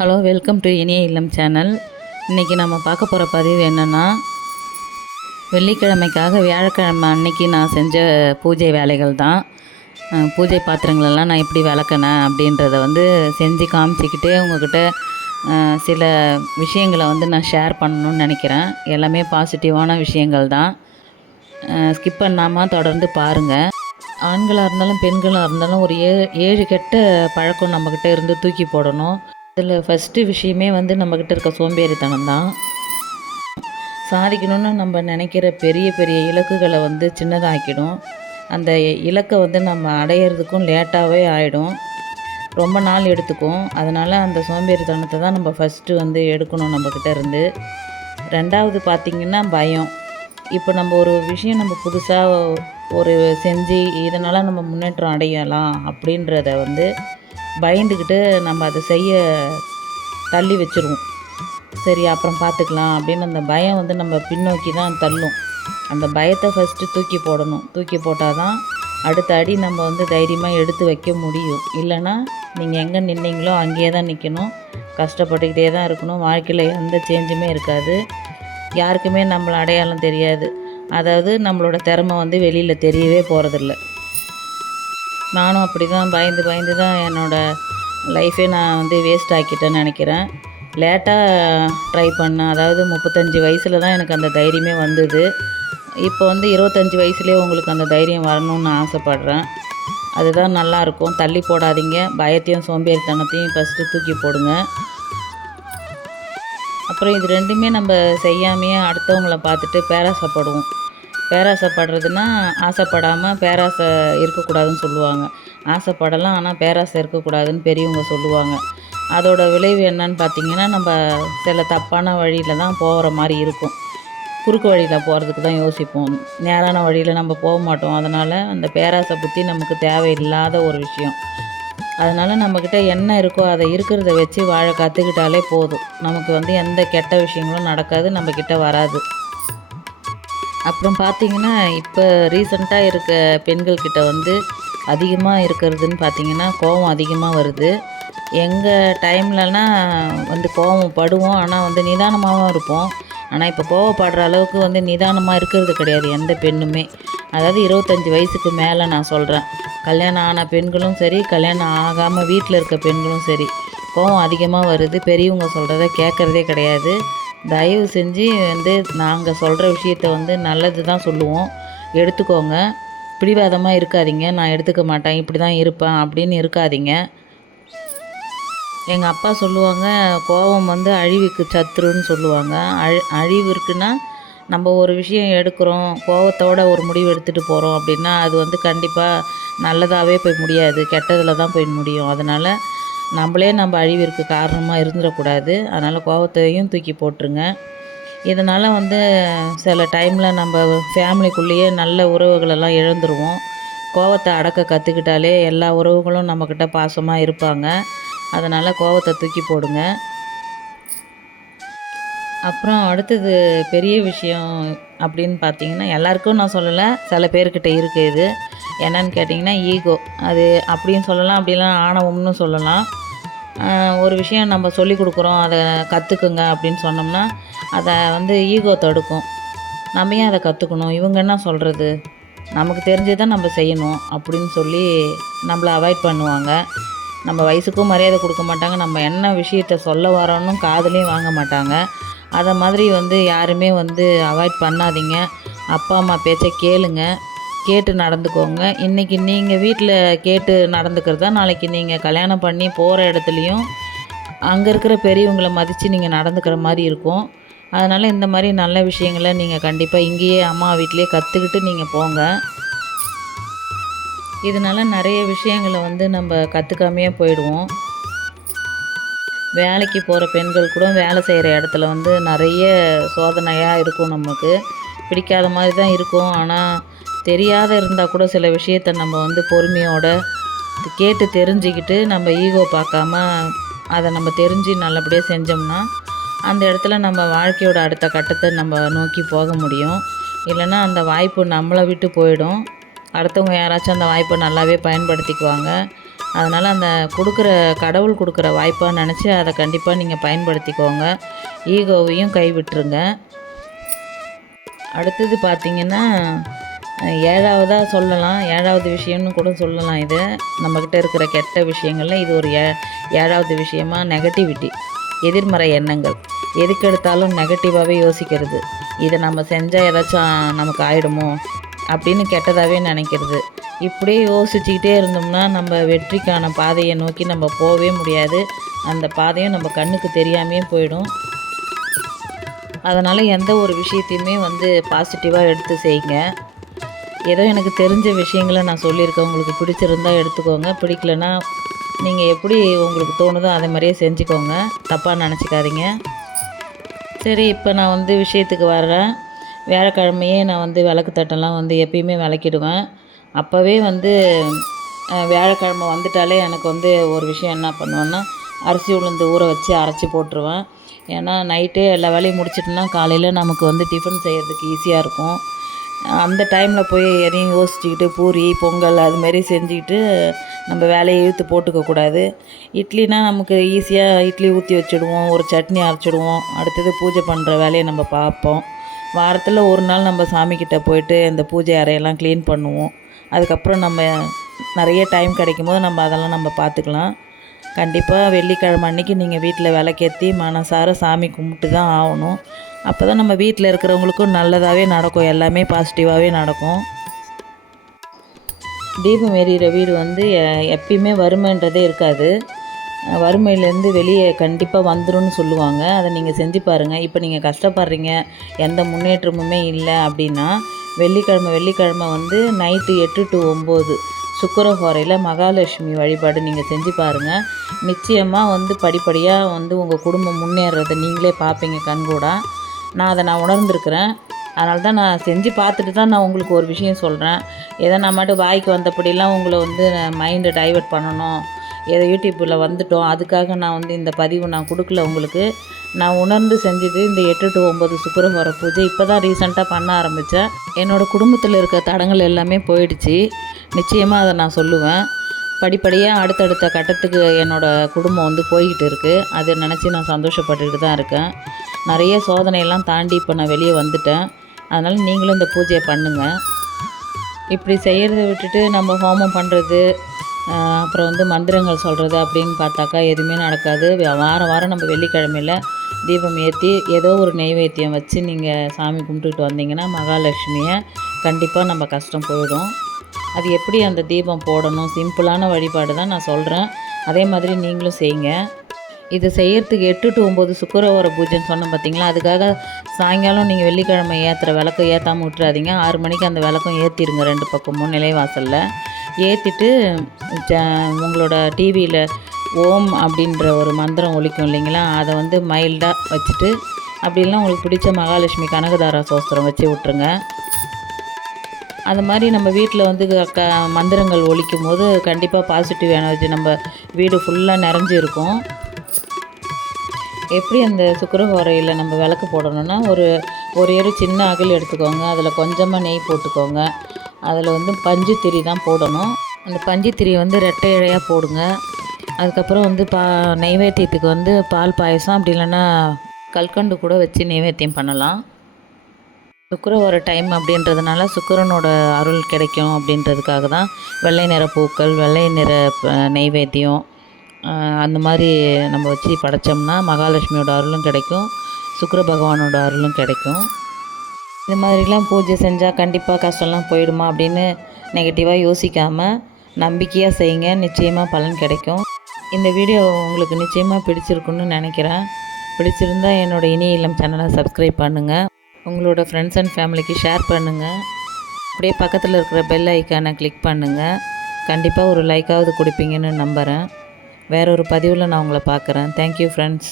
Hello welcome to இனிய இல்லம் channel. இன்றைக்கி நம்ம பார்க்க போகிற பதிவு என்னென்னா வெள்ளிக்கிழமைக்காக வியாழக்கிழமை அன்னைக்கு நான் செஞ்ச பூஜை வேலைகள் தான். பூஜை பாத்திரங்களெல்லாம் நான் எப்படி விளக்கினேன் அப்படின்றத வந்து செஞ்சு காமிச்சிக்கிட்டே உங்ககிட்ட சில விஷயங்களை வந்து நான் ஷேர் பண்ணணும்னு நினைக்கிறேன். எல்லாமே பாசிட்டிவான விஷயங்கள் தான். ஸ்கிப் பண்ணாமல் தொடர்ந்து பாருங்கள் ஆண்களாக இருந்தாலும் பெண்களாக இருந்தாலும் ஒரு ஏ ஏழு கெட்ட பழக்கம் நம்மக்கிட்ட இருந்து தூக்கி போடணும். இதில் ஃபஸ்ட்டு விஷயமே வந்து நம்மக்கிட்ட இருக்க சோம்பேறித்தனம் தான். சாதிக்கணும்னு நம்ம நினைக்கிற பெரிய பெரிய இலக்குகளை வந்து சின்னதாக்கிடும். அந்த இலக்கை வந்து நம்ம அடையிறதுக்கும் லேட்டாகவே ஆகிடும் ரொம்ப நாள் எடுத்துக்கும். அதனால் அந்த சோம்பேறித்தனத்தை தான் நம்ம ஃபஸ்ட்டு வந்து எடுக்கணும் நம்மக்கிட்ட இருந்து. ரெண்டாவது பார்த்திங்கன்னா பயம். இப்போ நம்ம ஒரு விஷயம் நம்ம புதுசாக ஒரு செஞ்சு இதனால் நம்ம முன்னேற்றம் அடையலாம் அப்படின்றத வந்து பயந்துக்கிட்டு நம்ம அதை செய்ய தள்ளி வச்சுருவோம். சரி அப்புறம் பார்த்துக்கலாம் அப்படின்னு அந்த பயம் வந்து நம்ம பின்னோக்கி தான் தள்ளும். அந்த பயத்தை ஃபஸ்ட்டு தூக்கி போடணும். தூக்கி போட்டால் தான் அடுத்த அடி நம்ம வந்து தைரியமாக எடுத்து வைக்க முடியும். இல்லைன்னா நீங்கள் எங்கே நின்னீங்களோ அங்கேயே தான் நிற்கணும் கஷ்டப்பட்டுக்கிட்டே தான் இருக்கணும். வாழ்க்கையில் எந்த சேஞ்சுமே இருக்காது. யாருக்குமே நம்மளை அடையாளம் தெரியாது. அதாவது நம்மளோட திறமை வந்து வெளியில் தெரியவே போகிறதில்ல நானும் அப்படி தான் பயந்து பயந்து தான் என்னோடய லைஃபே நான் வந்து வேஸ்ட் ஆக்கிட்டேன்னு நினைக்கிறேன். லேட்டாக ட்ரை பண்ணேன். அதாவது முப்பத்தஞ்சு வயசில் தான் எனக்கு அந்த தைரியமே வந்தது. இப்போ வந்து இருபத்தஞ்சி வயசுலேயே உங்களுக்கு அந்த தைரியம் வரணும்னு ஆசைப்பட்றேன். அதுதான் நல்லாயிருக்கும். தள்ளி போடாதீங்க. பயத்தையும் சோம்பேறித்தனத்தையும் ஃபஸ்ட்டு தூக்கி போடுங்க. அப்புறம் இது ரெண்டுமே நம்ம செய்யாமையே அடுத்தவங்கள பார்த்துட்டு பேராசைப்படுவோம். பேராசைப்படுறதுன்னா ஆசைப்படாமல் பேராசை இருக்கக்கூடாதுன்னு சொல்லுவாங்க. ஆசைப்படலாம் ஆனால் பேராசை இருக்கக்கூடாதுன்னு பெரியவங்க சொல்லுவாங்க. அதோட விளைவு என்னன்னு பார்த்தீங்கன்னா நம்ம சில தப்பான வழியில் தான் போகிற மாதிரி இருக்கும். குறுக்கு வழியில் போகிறதுக்கு தான் யோசிப்போம். நேரான வழியில் நம்ம போக மாட்டோம். அதனால் அந்த பேராசை புத்தி நமக்கு தேவையில்லாத ஒரு விஷயம். அதனால் நம்மக்கிட்ட என்ன இருக்கோ அதை இருக்கிறத வச்சு வாழ கற்றுக்கிட்டாலே போதும். நமக்கு வந்து எந்த கெட்ட விஷயங்களும் நடக்காது நம்மக்கிட்ட வராது. அப்புறம் பார்த்தீங்கன்னா இப்போ ரீசண்டாக இருக்க பெண்கள்கிட்ட வந்து அதிகமாக இருக்கிறதுன்னு பார்த்தீங்கன்னா கோபம் அதிகமாக வருது. எங்கள் டைம்லலாம் வந்து கோபம் படுவோம். ஆனால் வந்து நிதானமாகவும் இருப்போம். ஆனால் இப்போ கோவப்படுற அளவுக்கு வந்து நிதானமாக இருக்கிறது கிடையாது எந்த பெண்ணுமே. அதாவது இருபத்தஞ்சி வயசுக்கு மேலே நான் சொல்கிறேன் கல்யாணம் ஆன பெண்களும் சரி கல்யாணம் ஆகாமல் வீட்டில் இருக்க பெண்களும் சரி கோவம் அதிகமாக வருது. பெரியவங்க சொல்கிறத கேட்குறதே கிடையாது. தயவு செஞ்சு வந்து நாங்கள் சொல்கிற விஷயத்த வந்து நல்லது தான் சொல்லுவோம். எடுத்துக்கோங்க. பிடிவாதமாக இருக்காதீங்க. நான் எடுத்துக்க மாட்டேன். இப்படி தான் இருப்பேன் அப்படின்னு இருக்காதிங்க. எங்கள் அப்பா சொல்லுவாங்க கோபம் வந்து அழிவுக்கு சத்துருன்னு சொல்லுவாங்க. அழி அழிவு இருக்குன்னா நம்ம ஒரு விஷயம் எடுக்கிறோம். கோபத்தோட ஒரு முடிவு எடுத்துகிட்டு போகிறோம் அப்படின்னா அது வந்து கண்டிப்பாக நல்லதாகவே போய் முடியாது. கெட்டதில் தான் போய் முடியும். அதனால் நம்மளே நம்ம அழிவிற்கு காரணமாக இருந்துடக்கூடாது. அதனால் கோபத்தையும் தூக்கி போட்டுருங்க. இதனால் வந்து சில டைமில் நம்ம ஃபேமிலிக்குள்ளேயே நல்ல உறவுகளெல்லாம் இழந்துருவோம். கோவத்தை அடக்க கற்றுக்கிட்டாலே எல்லா உறவுகளும் நம்மக்கிட்ட பாசமாக இருப்பாங்க. அதனால் கோவத்தை தூக்கி போடுங்க. அப்புறம் அடுத்தது பெரிய விஷயம் அப்படின்னு பார்த்தீங்கன்னா எல்லாருக்கும் நான் சொல்லலை சில பேர்கிட்ட இருக்குது இது. என்னன்னு கேட்டிங்கன்னா ஈகோ. அது அப்படின்னு சொல்லலாம் அப்படிலாம் ஆணவம்னு சொல்லலாம். ஒரு விஷயம் நம்ம சொல்லி கொடுக்குறோம் அதை கற்றுக்குங்க அப்படின்னு சொன்னோம்னா அதை வந்து ஈகோ தடுக்கும். நம்ம ஏன் அதை கற்றுக்கணும் இவங்க என்ன சொல்கிறது நமக்கு தெரிஞ்சதை நம்ம செய்யணும் அப்படின்னு சொல்லி நம்மளை அவாய்ட் பண்ணுவாங்க. நம்ம வயசுக்கும் மரியாதை கொடுக்க மாட்டாங்க. நம்ம என்ன விஷயத்த சொல்ல வரோன்னு காதுலேயும் வாங்க மாட்டாங்க. அதை மாதிரி வந்து யாருமே வந்து அவாய்ட் பண்ணாதீங்க. அப்பா அம்மா பேச்சை கேளுங்க. கேட்டு நடந்துக்கோங்க. இன்றைக்கி நீங்கள் வீட்டில் கேட்டு நடந்துக்கிறது? தான் நாளைக்கு நீங்கள் கல்யாணம் பண்ணி போகிற இடத்துலையும் அங்கே இருக்கிற பெரியவங்களை மதித்து நீங்கள் நடந்துக்கிற மாதிரி இருக்கும். அதனால் இந்த மாதிரி நல்ல விஷயங்களை நீங்கள் கண்டிப்பாக இங்கேயே அம்மா வீட்டிலேயே கற்றுக்கிட்டு நீங்கள் போங்க. இதனால் நிறைய விஷயங்களை வந்து நம்ம கற்றுக்காமையே போயிடுவோம். வேலைக்கு போகிற பெண்கள் கூட வேலை செய்கிற இடத்துல வந்து நிறைய சோதனையாக இருக்கும் நமக்கு. பிடிக்காத மாதிரி தான் இருக்கும். ஆனால் தெரியாத இருந்தால் கூட சில விஷயத்த நம்ம வந்து பொறுமையோட கேட்டு தெரிஞ்சுக்கிட்டு நம்ம ஈகோ பார்க்காம அதை நம்ம தெரிஞ்சு நல்லபடியாக செஞ்சோம்னா அந்த இடத்துல நம்ம வாழ்க்கையோட அடுத்த கட்டத்தை நம்ம நோக்கி போக முடியும். இல்லைன்னா அந்த வாய்ப்பு நம்மளை விட்டு போயிடும். அடுத்தவங்க யாராச்சும் அந்த வாய்ப்பை நல்லாவே பயன்படுத்திக்குவாங்க. அதனால் அந்த கொடுக்குற கடவுள் கொடுக்குற வாய்ப்பாக நினச்சி அதை கண்டிப்பாக நீங்கள் பயன்படுத்திக்கோங்க. ஈகோவையும் கைவிட்டுருங்க. அடுத்தது பார்த்தீங்கன்னா ஏழாவதாக சொல்லலாம். ஏழாவது விஷயம்னு கூட சொல்லலாம் இது. நம்மக்கிட்ட இருக்கிற கெட்ட விஷயங்களில் இது ஒரு ஏ ஏழாவது விஷயமா? நெகட்டிவிட்டி எதிர்மறை எண்ணங்கள். எதுக்கெடுத்தாலும் நெகட்டிவாகவே யோசிக்கிறது. இதை நம்ம செஞ்சால் ஏதாச்சும் நமக்கு ஆயிடுமோ? அப்படின்னு கெட்டதாகவே நினைக்கிறது. இப்படியே யோசிச்சுக்கிட்டே இருந்தோம்னா நம்ம வெற்றிக்கான பாதையை நோக்கி நம்ம போகவே முடியாது. அந்த பாதையும் நம்ம கண்ணுக்கு தெரியாமையே போயிடும். அதனால் எந்த ஒரு விஷயத்தையுமே வந்து பாசிட்டிவாக எடுத்து செய்யுங்க ஏதோ எனக்கு தெரிஞ்ச விஷயங்களை நான் சொல்லியிருக்கேன். உங்களுக்கு பிடிச்சிருந்தா எடுத்துக்கோங்க. பிடிக்கலனா நீங்கள் எப்படி உங்களுக்கு தோணுதோ அதே மாதிரியே செஞ்சுக்கோங்க. தப்பாக நினச்சிக்காதீங்க. சரி இப்போ நான் வந்து விஷயத்துக்கு வர்றேன் வியாழக்கிழமையே நான் வந்து விளக்கு தட்டெல்லாம் வந்து எப்பயுமே விளக்கிடுவேன். அப்போவே வந்து வியாழக்கிழமை வந்துட்டாலே எனக்கு வந்து ஒரு விஷயம் என்ன பண்ணுவேன்னா அரிசி உளுந்து ஊற வச்சு அரைச்சி போட்டுருவேன். ஏன்னா நைட்டே எல்லா வேலையும் முடிச்சிட்டோன்னா காலையில் நமக்கு வந்து டிஃபன் செய்கிறதுக்கு ஈஸியாக இருக்கும். அந்த டைமில் போய் எதையும் யோசிச்சுக்கிட்டு பூரி பொங்கல் அதுமாரி செஞ்சுக்கிட்டு நம்ம வேலையை இழுத்து போட்டுக்கக்கூடாது இட்லினா நமக்கு ஈஸியாக இட்லி ஊற்றி வச்சுடுவோம் ஒரு சட்னி அரைச்சிடுவோம். அடுத்தது பூஜை பண்ணுற வேலையை நம்ம பார்ப்போம். வாரத்தில் ஒரு நாள் நம்ம சாமிக்கிட்ட போயிட்டு இந்த பூஜை அறையெல்லாம் க்ளீன் பண்ணுவோம். அதுக்கப்புறம் நம்ம நிறைய டைம் கிடைக்கும் போது நம்ம அதெல்லாம் நம்ம பார்த்துக்கலாம். கண்டிப்பாக வெள்ளிக்கிழமை அன்னைக்கு நீங்கள் வீட்டில் விளக்கேற்றி மனசார சாமி கும்பிட்டு தான் ஆகணும். அப்போ தான் நம்ம வீட்டில் இருக்கிறவங்களுக்கும் நல்லதாகவே நடக்கும். எல்லாமே பாசிட்டிவாகவே நடக்கும். தீபம் எரியிற வீடு வந்து எ- எப்பயுமே வறுமைன்றதே இருக்காது. வறுமையிலேருந்து வெளியே கண்டிப்பாக வந்துடும் சொல்லுவாங்க. அதை நீங்கள் செஞ்சு பாருங்கள் இப்போ நீங்கள் கஷ்டப்படுறீங்க. எந்த முன்னேற்றமுமே இல்லை அப்படின்னா வெள்ளிக்கிழமை வெள்ளிக்கிழமை வந்து நைட்டு எட்டு டு ஒம்பது. சுக்கரஹோரையில் மகாலட்சுமி வழிபாடு நீங்கள் செஞ்சு பாருங்கள் நிச்சயமாக வந்து படிப்படியாக வந்து உங்கள் குடும்பம் முன்னேறதை நீங்களே பார்ப்பீங்க கண்கூடா. நான் அதை நான் உணர்ந்திருக்கிறேன். அதனால தான் நான் செஞ்சு பார்த்துட்டு தான் நான் உங்களுக்கு ஒரு விஷயம் சொல்கிறேன் எதை நான் மட்டும் வாய்க்கு வந்தபடிலாம் உங்களை வந்து மைண்டை டைவர்ட் பண்ணணும். ஏதோ யூடியூப்பில் வந்துட்டோம். அதுக்காக நான் வந்து இந்த பதிவு நான் கொடுக்கல உங்களுக்கு. நான் உணர்ந்து செஞ்சது இந்த எட்டு டு ஒம்பது சுக்கரவார பூஜை. இப்போ தான் ரீசெண்டாக பண்ண ஆரம்பித்தேன் என்னோடய குடும்பத்தில் இருக்க தடங்கள் எல்லாமே போயிடுச்சு. நிச்சயமாக அதை நான் சொல்லுவேன். படிப்படியாக அடுத்தடுத்த கட்டத்துக்கு என்னோடய குடும்பம் வந்து போய்கிட்டு இருக்குது அதை நினச்சி நான் சந்தோஷப்பட்டுக்கிட்டு தான் இருக்கேன். நிறைய சோதனையெல்லாம் தாண்டி இப்போ நான் வெளியே வந்துட்டேன். அதனால் நீங்களும் இந்த பூஜையை பண்ணுங்கள் இப்படி செய்கிறத விட்டுட்டு நம்ம ஹோமம் பண்ணுறது அப்புறம் வந்து மந்திரங்கள் சொல்கிறது அப்படின்னு பார்த்தாக்கா எதுவுமே நடக்காது. வாரம் வாரம் நம்ம வெள்ளிக்கிழமையில் தீபம் ஏற்றி ஏதோ ஒரு நெய்வேத்தியம் வச்சு நீங்கள் சாமி கும்பிட்டுட்டு வந்தீங்கன்னா மகாலட்சுமியை கண்டிப்பாக நம்ம கஷ்டம் போயிடும். அது எப்படி அந்த தீபம் போடணும்? சிம்பிளான வழிபாடு தான் நான் சொல்கிறேன் அதே மாதிரி நீங்களும் செய்யுங்க. இது செய்கிறதுக்கு எட்டு டு ஒம்பது சுக்கரவார பூஜைன்னு சொன்னோம் பார்த்தீங்களா? அதுக்காக சாயங்காலம் நீங்கள் வெள்ளிக்கிழமை ஏற்றுற விளக்கம் ஏற்றாமல் விட்டுறாதீங்க. ஆறு மணிக்கு அந்த விளக்கும் ஏற்றிருங்க ரெண்டு பக்கமும் நிலைவாசலில். ஏற்றிட்டு உங்களோட டிவியில் ஓம் அப்படின்ற ஒரு மந்திரம் ஒழிக்கும் இல்லைங்களா? அதை வந்து மைல்டாக வச்சுட்டு அப்படி இல்லைன்னா உங்களுக்கு பிடிச்ச மகாலட்சுமி கனகதாரா சோஸ்திரம் வச்சு விட்ருங்க அது மாதிரி நம்ம வீட்டில் வந்து க மந்திரங்கள் ஒழிக்கும் போது கண்டிப்பாக பாசிட்டிவ் எனர்ஜி நம்ம வீடு ஃபுல்லாக நிறைஞ்சு இருக்கும் எப்படி அந்த சுக்கரஹோரையில் நம்ம விளக்கு போடணும்னா ஒரு ஒரு ஏறு சின்ன அகல் எடுத்துக்கோங்க அதில் கொஞ்சமாக நெய் போட்டுக்கோங்க. அதில் வந்து பஞ்சு திரி தான் போடணும். அந்த பஞ்சு திரி வந்து ரெட்டை இழையாக போடுங்க. அதுக்கப்புறம் வந்து பா நைவேத்தியத்துக்கு வந்து பால் பாயசம் அப்படி இல்லைன்னா கல்கண்டு கூட வச்சு நைவேத்தியம் பண்ணலாம். சுக்கிரவார டைம் அப்படின்றதுனால சுக்கரனோட அருள் கிடைக்கும் அப்படின்றதுக்காக தான் வெள்ளை நிற பூக்கள் வெள்ளை நிற நெய்வேத்தியம் அந்த மாதிரி நம்ம வச்சு படைச்சோம்னா மகாலட்சுமியோட அருளும் கிடைக்கும் சுக்கர பகவானோட அருளும் கிடைக்கும். இது மாதிரிலாம் பூஜை செஞ்சால் கண்டிப்பாக கஷ்டம்லாம் போயிடுமா அப்படின்னு நெகட்டிவாக யோசிக்காமல் நம்பிக்கையாக செய்யுங்க நிச்சயமாக பலன் கிடைக்கும். இந்த வீடியோ உங்களுக்கு நிச்சயமாக பிடிச்சிருக்குன்னு நினைக்கிறேன். பிடிச்சிருந்தா என்னோட இனி இல்லம் சேனலை சப்ஸ்கிரைப் பண்ணுங்கள் உங்களோட ஃப்ரெண்ட்ஸ் அண்ட் ஃபேமிலிக்கு ஷேர் பண்ணுங்கள் அப்படியே பக்கத்தில் இருக்கிற பெல் ஐக்கானை கிளிக் பண்ணுங்கள் கண்டிப்பாக ஒரு லைக்காவது கொடுப்பீங்கன்னு நம்புகிறேன் வேற ஒரு பதிவில் நான் உங்களை பார்க்குறேன். Thank you friends